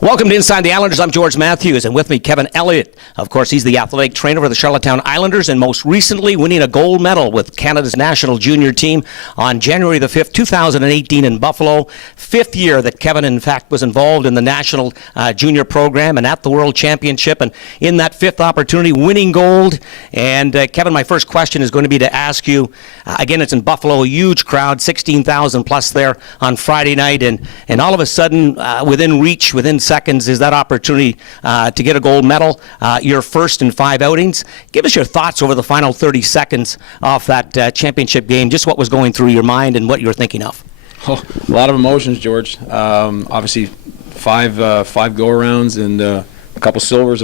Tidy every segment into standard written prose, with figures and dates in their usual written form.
Welcome to Inside the Islanders. I'm George Matthews, and with me, Kevin Elliott. Of course, he's the athletic trainer for the Charlottetown Islanders, and most recently winning a gold medal with Canada's national junior team on January the 5th, 2018 in Buffalo. Fifth year that Kevin, in fact, was involved in the national junior program and at the World Championship, and in that fifth opportunity, winning gold. And Kevin, my first question is going to be to ask you, again, it's in Buffalo, a huge crowd, 16,000 plus there on Friday night, and all of a sudden, within reach, within seconds, is that opportunity to get a gold medal, your first in 5 outings. Give us your thoughts over the final 30 seconds off that championship game, just what was going through your mind and what you were thinking of. Oh, a lot of emotions, George. Obviously, five go-arounds and a couple silvers,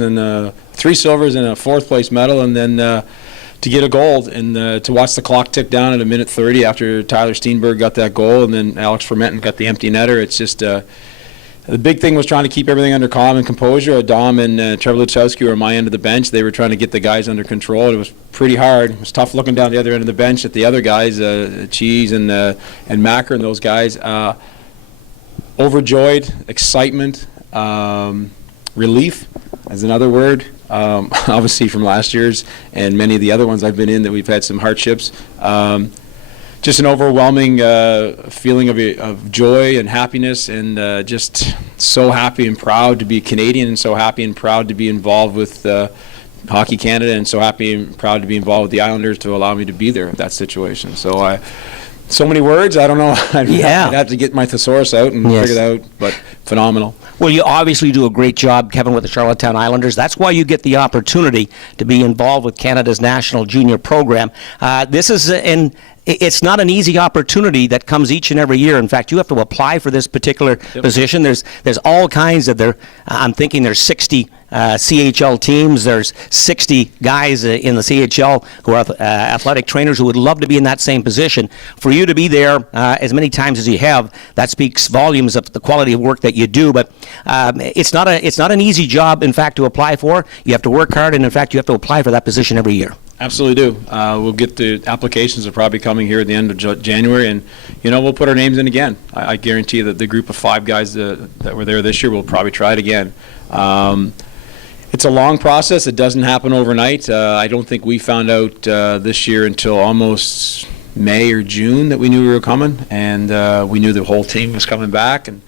and 3 silvers and a fourth place medal, and then to get a gold and to watch the clock tick down at a minute 30 after Tyler Steenberg got that goal, and then Alex Fermenton got the empty netter. It's just the big thing was trying to keep everything under calm and composure. Dom and Trevor Luchowski were on my end of the bench. They were trying to get the guys under control. It was pretty hard. It was tough looking down the other end of the bench at the other guys, Cheese and Macker and those guys. Overjoyed, excitement, relief is another word. Obviously from last year's and many of the other ones I've been in that we've had some hardships. Just an overwhelming feeling of joy and happiness, and just so happy and proud to be Canadian, and so happy and proud to be involved with Hockey Canada, and so happy and proud to be involved with the Islanders to allow me to be there in that situation. So many words, I don't know. I'd have to get my thesaurus out and figure it out, but phenomenal. Well, you obviously do a great job, Kevin, with the Charlottetown Islanders. That's why you get the opportunity to be involved with Canada's national junior program. It's not an easy opportunity that comes each and every year. In fact, you have to apply for this particular position. There's all kinds of I'm thinking there's 60 CHL teams. There's 60 guys in the CHL who are athletic trainers who would love to be in that same position. For you to be there as many times as you have, that speaks volumes of the quality of work that you do. But it's not an easy job, in fact, to apply for. You have to work hard, and in fact, you have to apply for that position every year. Absolutely do. We'll get the applications are probably coming here at the end of January, and we'll put our names in again. I guarantee that the group of 5 guys that were there this year will probably try it again. It's a long process. It doesn't happen overnight. I don't think we found out this year until almost May or June that we knew we were coming, and we knew the whole team was coming back. And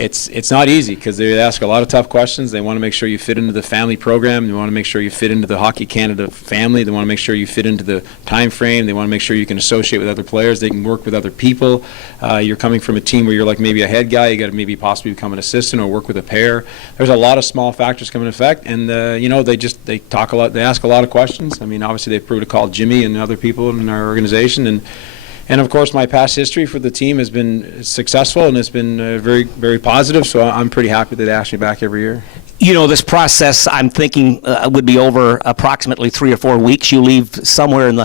it's not easy because they ask a lot of tough questions. They want to make sure you fit into the family program. They want to make sure you fit into the Hockey Canada family. They want to make sure you fit into the time frame. They want to make sure you can associate with other players. They can work with other people. You're coming from a team where you're like maybe a head guy. You got to maybe possibly become an assistant or work with a pair. There's a lot of small factors come into effect, and they talk a lot. They ask a lot of questions. I mean, obviously they've proved to call Jimmy and other people in our organization, and of course, my past history for the team has been successful, and it's been very, very positive, so I'm pretty happy that they ask me back every year. This process, I'm thinking, would be over approximately 3 or 4 weeks. You leave somewhere in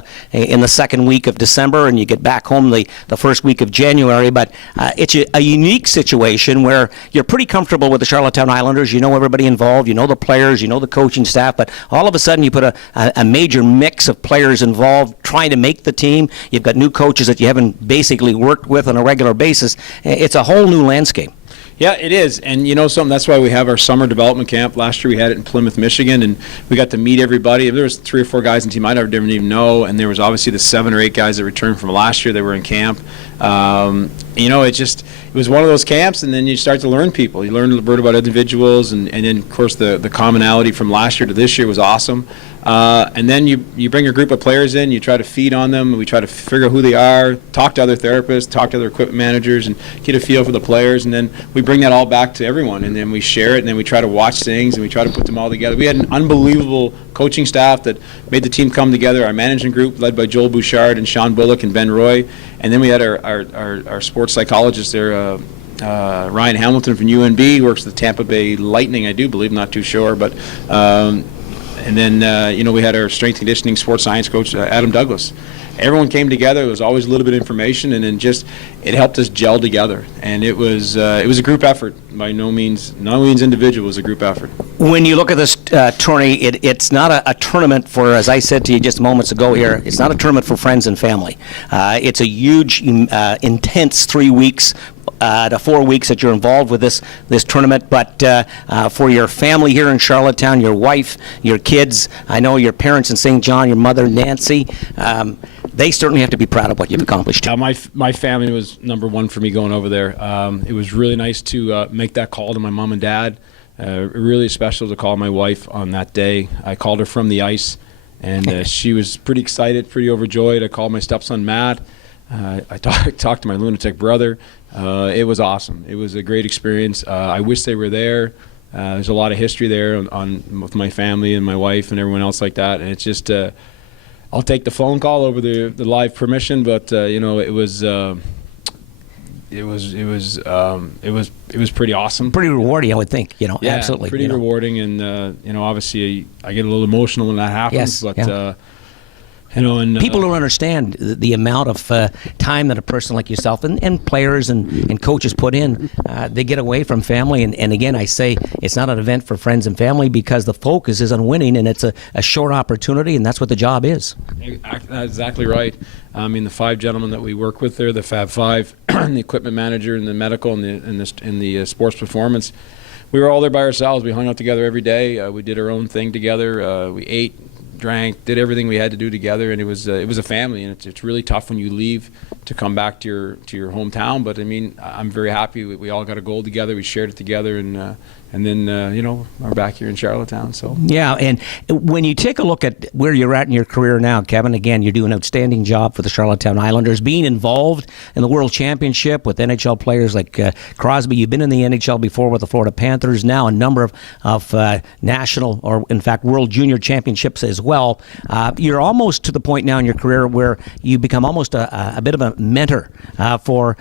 the second week of December, and you get back home the first week of January. But it's a unique situation where you're pretty comfortable with the Charlottetown Islanders. You know everybody involved. You know the players. You know the coaching staff. But all of a sudden, you put a major mix of players involved trying to make the team. You've got new coaches that you haven't basically worked with on a regular basis. It's a whole new landscape. Yeah, it is. And something, that's why we have our summer development camp. Last year we had it in Plymouth, Michigan, and we got to meet everybody. There was 3 or 4 guys in the team I didn't even know, and there was obviously the 7 or 8 guys that returned from last year that were in camp. It was one of those camps, and then you start to learn people. You learn a little bit about individuals, and then, of course, the commonality from last year to this year was awesome. And then you bring a group of players in, you try to feed on them, and we try to figure out who they are, talk to other therapists, talk to other equipment managers, and get a feel for the players, and then we bring that all back to everyone, and then we share it, and then we try to watch things, and we try to put them all together. We had an unbelievable coaching staff that made the team come together, our managing group led by Joel Bouchard and Sean Bullock and Ben Roy, and then we had our sports psychologist there, Ryan Hamilton from UNB, works with the Tampa Bay Lightning, I do believe, not too sure, but and then we had our strength conditioning sports science coach, Adam Douglas. Everyone came together. There was always a little bit of information, and then it helped us gel together. And it was a group effort. By no means individual. It was a group effort. When you look at this tourney, it's not a tournament for, as I said to you just moments ago here, it's not a tournament for friends and family. It's a huge, intense 3 weeks to 4 weeks that you're involved with this tournament. But for your family here in Charlottetown, your wife, your kids, I know your parents in St. John, your mother, Nancy, they certainly have to be proud of what you've accomplished. My family was number one for me going over there. It was really nice to make that call to my mom and dad. Really special to call my wife on that day. I called her from the ice, and she was pretty excited, pretty overjoyed. I called my stepson Matt. I talked to my lunatic brother. It was awesome. It was a great experience. I wish they were there. There's a lot of history there with my family and my wife and everyone else like that. And it's just, I'll take the phone call over the live permission, but it was pretty awesome. Pretty rewarding, I would think. Yeah, absolutely. Pretty rewarding, and obviously I get a little emotional when that happens. Yes, but and people don't understand the amount of time that a person like yourself and players and coaches put in. They get away from family, and again, I say it's not an event for friends and family because the focus is on winning, and it's a short opportunity, and that's what the job is. That's exactly right. I mean, the 5 gentlemen that we work with there, the Fab Five, the equipment manager, and the medical, and the sports performance. We were all there by ourselves. We hung out together every day. We did our own thing together. We ate, drank, did everything we had to do together, and it was a family. And it's really tough when you leave to come back to your hometown. But I mean, I'm very happy we all got a goal together. We shared it together, and then we're back here in Charlottetown. So yeah, and when you take a look at where you're at in your career now, Kevin, again, you're doing an outstanding job for the Charlottetown Islanders, being involved in the World Championship with NHL players like Crosby. You've been in the NHL before with the Florida Panthers. Now a number of national, or in fact World Junior Championships as well. You're almost to the point now in your career where you become almost a bit of a mentor for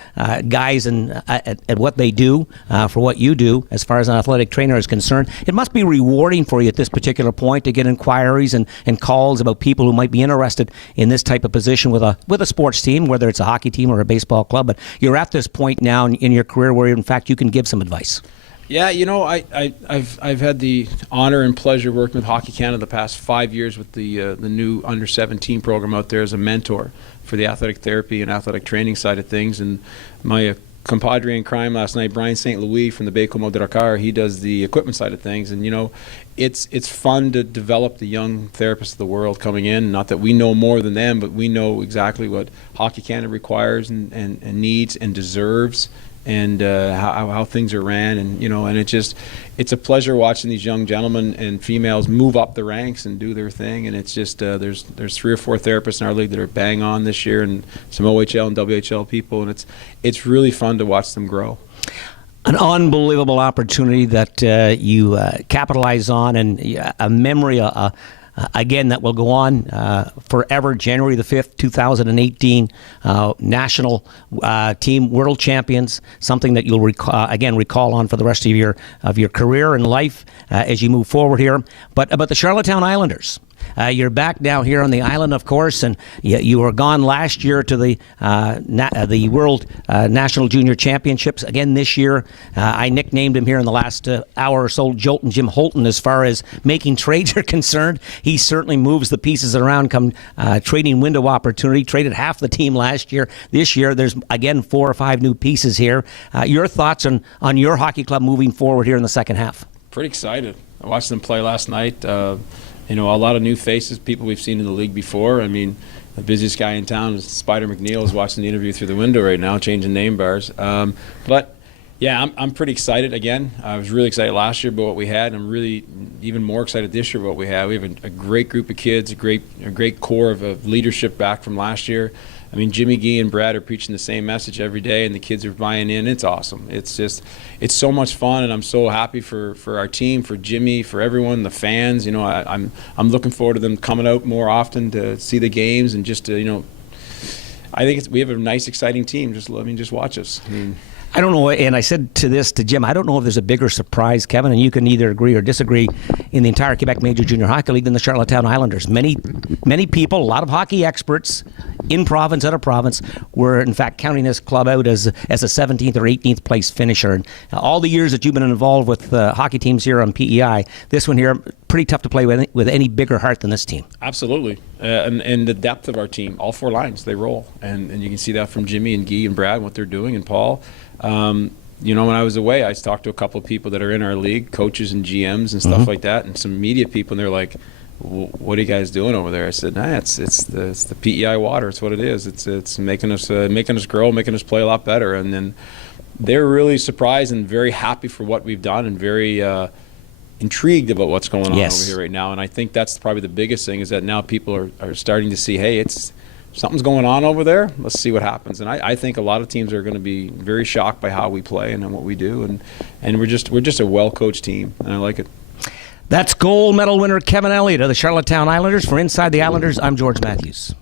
guys and at what they do, for what you do as far as an athletic trainer is concerned. It must be rewarding for you at this particular point to get inquiries and calls about people who might be interested in this type of position with a sports team, whether it's a hockey team or a baseball club. But you're at this point now in your career where, in fact, you can give some advice. Yeah, I've had the honor and pleasure working with Hockey Canada the past 5 years with the new under 17 program out there as a mentor for the athletic therapy and athletic training side of things. And my compadre in crime last night, Brian St. Louis from the Baie-Comeau de Drakkar, he does the equipment side of things. And it's fun to develop the young therapists of the world coming in. Not that we know more than them, but we know exactly what Hockey Canada requires and needs and deserves, and how things are ran, and it's a pleasure watching these young gentlemen and females move up the ranks and do their thing. And it's just there's 3 or 4 therapists in our league that are bang on this year, and some OHL and WHL people, and it's really fun to watch them grow. An unbelievable opportunity that you capitalize on, and a memory again that will go on forever. January the 5th, 2018, national team world champions, something that you'll recall on for the rest of your career and life as you move forward here. But about the Charlottetown Islanders. You're back now here on the island, of course, and you were gone last year to the World National Junior Championships. Again this year, I nicknamed him here in the last hour or so, Jolton Jim Holton, as far as making trades are concerned. He certainly moves the pieces around come trading window opportunity. Traded half the team last year. This year, there's, again, 4 or 5 new pieces here. Your thoughts on your hockey club moving forward here in the second half? Pretty excited. I watched them play last night. A lot of new faces, people we've seen in the league before. I mean, the busiest guy in town is Spider McNeil, is watching the interview through the window right now, changing name bars. But yeah, I'm pretty excited again. I was really excited last year about what we had. I'm really even more excited this year about what we have. We have a great group of kids, a great core of leadership back from last year. I mean, Jimmy Gee and Brad are preaching the same message every day, and the kids are buying in. It's awesome. It's so much fun, and I'm so happy for our team, for Jimmy, for everyone, the fans. I'm looking forward to them coming out more often to see the games, and just to, I think we have a nice, exciting team. Just watch us. I don't know, and I said to Jim, I don't know if there's a bigger surprise, Kevin, and you can either agree or disagree. in the entire Quebec Major Junior Hockey League than the Charlottetown Islanders. Many people, a lot of hockey experts in province, out of province, were in fact counting this club out as a 17th or 18th place finisher. And all the years that you've been involved with hockey teams here on PEI, this one here, pretty tough to play with any bigger heart than this team. Absolutely. And the depth of our team, all four lines, they roll. And you can see that from Jimmy and Guy and Brad, what they're doing, and Paul. When I was away, I talked to a couple of people that are in our league, coaches and GMs and stuff like that, and some media people, and they're like, "What are you guys doing over there?" I said, "Nah, it's the PEI water. It's what it is. It's making us grow, making us play a lot better." And then they're really surprised and very happy for what we've done, and very intrigued about what's going on over here right now. And I think that's probably the biggest thing, is that now people are starting to see, hey, something's going on over there. Let's see what happens. And I think a lot of teams are going to be very shocked by how we play and what we do. And we're just a well-coached team, and I like it. That's gold medal winner Kevin Elliott of the Charlottetown Islanders. For Inside the Islanders, I'm George Matthews.